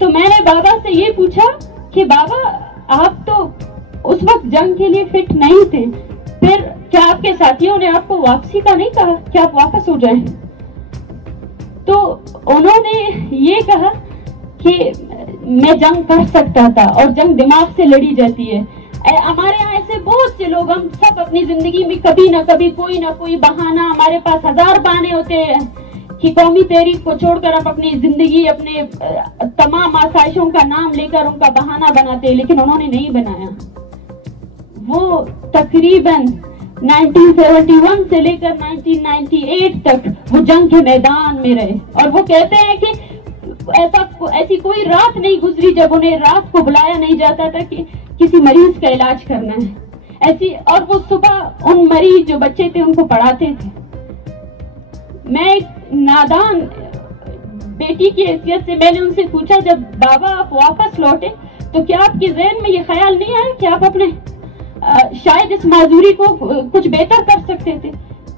تو میں نے بابا سے یہ پوچھا کہ بابا آپ تو اس وقت جنگ کے لیے فٹ نہیں تھے، پھر کیا آپ کے ساتھیوں نے آپ کو واپسی کا نہیں کہا کہ آپ واپس ہو جائیں؟ تو انہوں نے یہ کہا کہ میں جنگ کر سکتا تھا اور جنگ دماغ سے لڑی جاتی ہے. ہمارے یہاں ایسے بہت سے لوگ، ہم سب اپنی زندگی میں کبھی نہ کبھی کوئی نہ کوئی بہانہ، ہمارے پاس ہزار بہانے ہوتے ہیں کہ قومی تحریک کو چھوڑ کر آپ اپنی زندگی، اپنے تمام آسائشوں کا نام لے کر ان کا بہانہ بناتے ہیں، لیکن انہوں نے نہیں بنایا. وہ تقریباً 1971 سے لے کر 1998 تک وہ جنگ کے میدان میں رہے، اور وہ کہتے ہیں کہ ایسی کوئی رات نہیں گزری جب انہیں رات کو بلایا نہیں جاتا تھا کہ کسی مریض کا علاج کرنا ہے. ایسی، اور وہ صبح ان مریض جو بچے تھے ان کو پڑھاتے تھے. میں ایک نادان بیٹی کی حیثیت سے میں نے ان سے پوچھا، جب بابا آپ واپس لوٹے تو کیا آپ کے ذہن میں یہ خیال نہیں آیا کہ آپ اپنے شاید اس معذوری کو کچھ بہتر کر سکتے تھے؟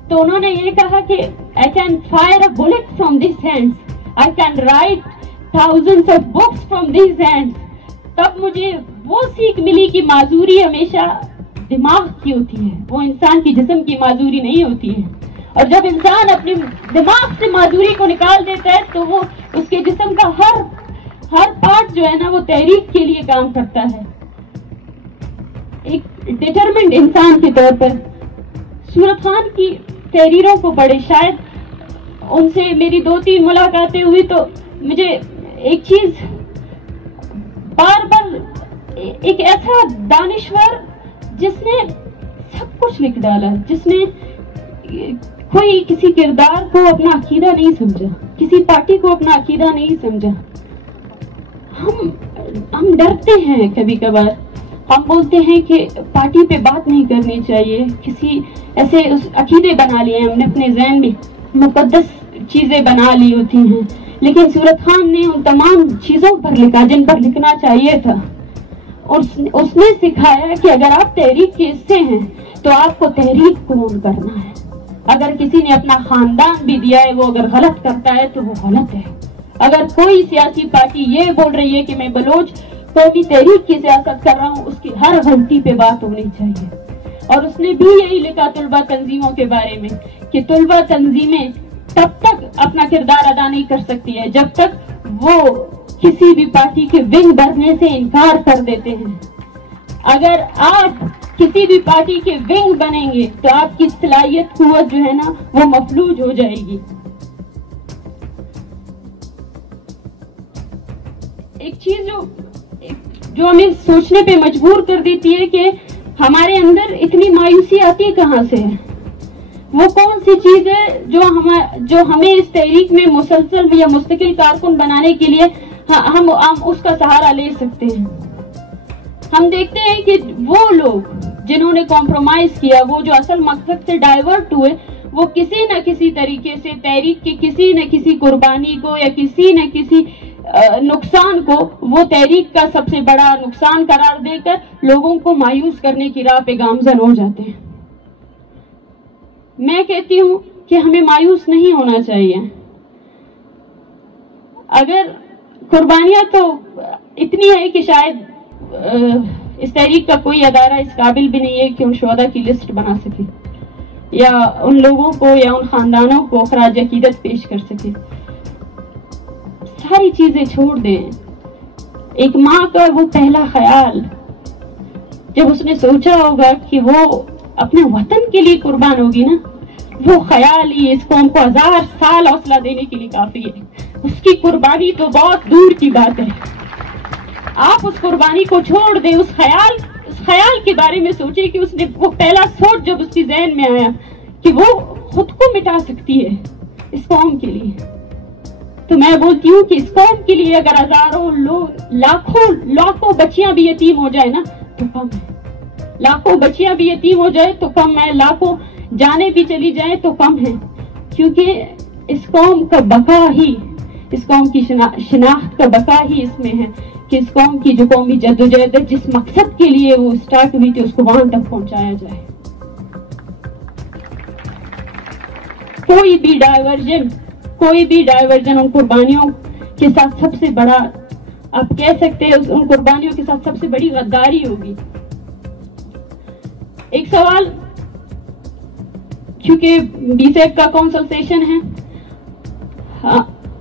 تو انہوں نے یہ کہا کہ I can fire a bullet from these hands, I can write thousands of books from these hands. تب مجھے وہ سیکھ ملی کہ معذوری ہمیشہ دماغ کی ہوتی ہے، وہ انسان کی جسم کی معذوری نہیں ہوتی ہے. اور جب انسان اپنے دماغ سے معذوری کو نکال دیتا ہے تو وہ اس کے جسم کا ہر پارٹ جو ہے نا وہ تحریک کے لیے کام کرتا ہے. ایک ڈٹرمنڈ انسان کے طور پر سورت خان کی تحریروں کو پڑھے. شاید ان سے میری 2-3 ملاقاتیں ہوئی تو مجھے ایک چیز بار بار، ایک ایسا دانشور جس نے سب کچھ لکھ ڈالا، جس نے کوئی کسی کردار کو اپنا عقیدہ نہیں سمجھا، کسی پارٹی کو اپنا عقیدہ نہیں سمجھا. ہم ڈرتے ہیں کبھی کبھار، ہم بولتے ہیں کہ پارٹی پہ بات نہیں کرنی چاہیے، کسی ایسے عقیدے بنا لیے ہم نے اپنے ذہن میں، مقدس چیزیں بنا لی ہوتی ہیں. لیکن سورت خان نے ان تمام چیزوں پر لکھا جن پر لکھنا چاہیے تھا. اور اس نے سکھایا کہ اگر آپ تحریک کے حصے ہیں تو آپ کو تحریک کو اون کرنا ہے. اگر کسی نے اپنا خاندان بھی دیا ہے، وہ اگر غلط کرتا ہے تو وہ غلط ہے. اگر کوئی سیاسی پارٹی یہ بول رہی ہے کہ میں بلوچ قومی تحریک کی سیاست کر رہا ہوں، اس کی ہر غلطی پہ بات ہونی چاہیے. اور اس نے بھی یہی لکھا طلبہ تنظیموں کے بارے میں کہ طلبہ تنظیمیں تب تک اپنا کردار ادا نہیں کر سکتی ہے جب تک وہ کسی بھی پارٹی کے ونگ بننے سے انکار کر دیتے ہیں. اگر آپ کسی بھی پارٹی کے ونگ بنیں گے تو آپ کی صلاحیت، قوت جو ہے نا وہ مفلوج ہو جائے گی. ایک چیز جو ہمیں سوچنے پہ مجبور کر دیتی ہے کہ ہمارے اندر اتنی مایوسی آتی کہاں سے ہے. وہ کون سی چیز ہے جو ہمیں اس تحریک میں مسلسل یا مستقل کارکن بنانے کے لیے ہم اس کا سہارا لے سکتے ہیں. ہم دیکھتے ہیں کہ وہ لوگ جنہوں نے کمپرومائز کیا، وہ جو اصل مقصد سے ڈائیورٹ ہوئے، وہ کسی نہ کسی طریقے سے تحریک کی کسی نہ کسی قربانی کو یا کسی نہ کسی نقصان کو وہ تحریک کا سب سے بڑا نقصان قرار دے کر لوگوں کو مایوس کرنے کی راہ پہ گامزن ہو جاتے ہیں. میں کہتی ہوں کہ ہمیں مایوس نہیں ہونا چاہیے. اگر قربانیاں تو اتنی ہے کہ شاید اس تحریک کا کوئی ادارہ اس قابل بھی نہیں ہے کہ ان شہداء کی لسٹ بنا سکے یا ان لوگوں کو یا ان خاندانوں کو خراج عقیدت پیش کر سکے. ساری چیزیں چھوڑ دیں. ایک ماں کا وہ پہلا خیال جب اس نے سوچا ہوگا کہ وہ اپنے وطن کے لیے قربان ہوگی نا، وہ خیال ہی اس قوم کو 1000 سال حوصلہ دینے کے لیے کافی ہے. اس کی قربانی تو بہت دور کی بات ہے. آپ اس قربانی کو چھوڑ دیں. اس خیال کے بارے میں سوچیں کہ اس نے وہ پہلا سوچ جب اس کے ذہن میں آیا کہ وہ خود کو مٹا سکتی ہے اس قوم کے لیے، تو میں بولتی ہوں کہ اس قوم کے لیے اگر ہزاروں لوگ، لاکھوں بچیاں بھی یتیم ہو جائے نا تو کم ہے. لاکھوں بچیاں بھی یتیم ہو جائے تو کم ہے، لاکھوں جانے بھی چلی جائیں تو کم ہے. کیونکہ اس قوم کا بقا ہی، اس قوم کی شناخت کا بقا ہی اس میں ہے کہ اس قوم کی جو قومی جدوجہد ہے، جس مقصد کے لیے وہ سٹارٹ ہوئی تھی، اس کو وہاں تک پہنچایا جائے. کوئی بھی ڈائیورژن ان قربانیوں کے ساتھ سب سے بڑا آپ کہہ سکتے ہیں ان قربانیوں کے ساتھ سب سے بڑی غداری ہوگی. ایک سوال، کیونکہ BSEC کا کانسلٹیشن ہے،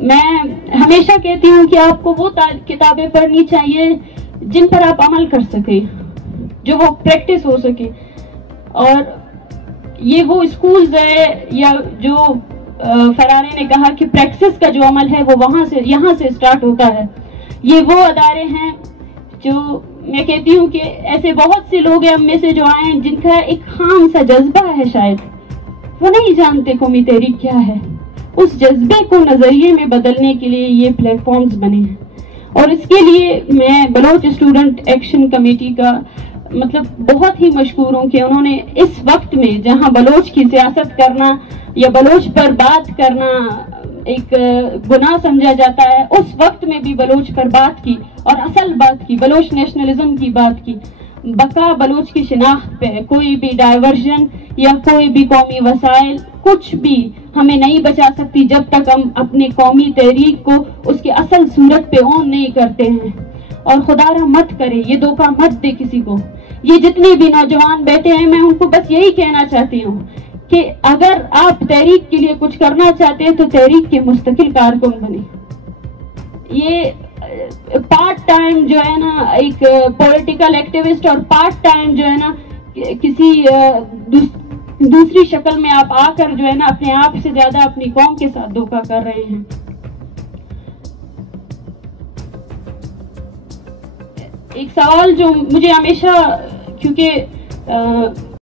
میں ہمیشہ کہتی ہوں کہ آپ کو وہ کتابیں پڑھنی چاہیے جن پر آپ عمل کر سکیں، جو وہ پریکٹس ہو سکے. اور یہ وہ اسکولز ہے، یا جو فرارے نے کہا کہ پریکٹس کا جو عمل ہے وہ یہاں سے اسٹارٹ ہوتا ہے. یہ وہ ادارے ہیں جو میں کہتی ہوں کہ ایسے بہت سے لوگ ہیں ہم میں سے جو آئے ہیں جن کا ایک خام سا جذبہ ہے، شاید وہ نہیں جانتے قومی تحریک کیا ہے. اس جذبے کو نظریے میں بدلنے کے لیے یہ پلیٹ فارمز بنے ہیں. اور اس کے لیے میں بلوچ اسٹوڈنٹ ایکشن کمیٹی کا بہت ہی مشکور ہوں کہ انہوں نے اس وقت میں جہاں بلوچ کی سیاست کرنا یا بلوچ پر بات کرنا ایک گناہ سمجھا جاتا ہے، اس وقت میں بھی بلوچ پر بات کی اور اصل بات کی، بلوچ نیشنلزم کی بات کی. بقا بلوچ کی شناخت پہ کوئی بھی ڈائیورژن یا کوئی بھی قومی وسائل کچھ بھی ہمیں نہیں بچا سکتی جب تک ہم اپنے قومی تحریک کو اس کی اصل صورت پہ اون نہیں کرتے ہیں. اور خدا را مت کرے، یہ دھوکہ مت دے کسی کو. یہ جتنے بھی نوجوان بیٹھے ہیں میں ان کو بس یہی کہنا چاہتی ہوں کہ اگر آپ تحریک کے لیے کچھ کرنا چاہتے ہیں تو تحریک کے مستقل کارکن بنے. یہ پارٹ ٹائم جو ہے نا ایک پولیٹیکل ایکٹیوسٹ اور پارٹ ٹائم جو ہے نا کسی دوسری شکل میں آپ آ کر جو ہے نا اپنے آپ سے زیادہ اپنی قوم کے ساتھ دھوکہ کر رہے ہیں. ایک سوال جو مجھے ہمیشہ، کیونکہ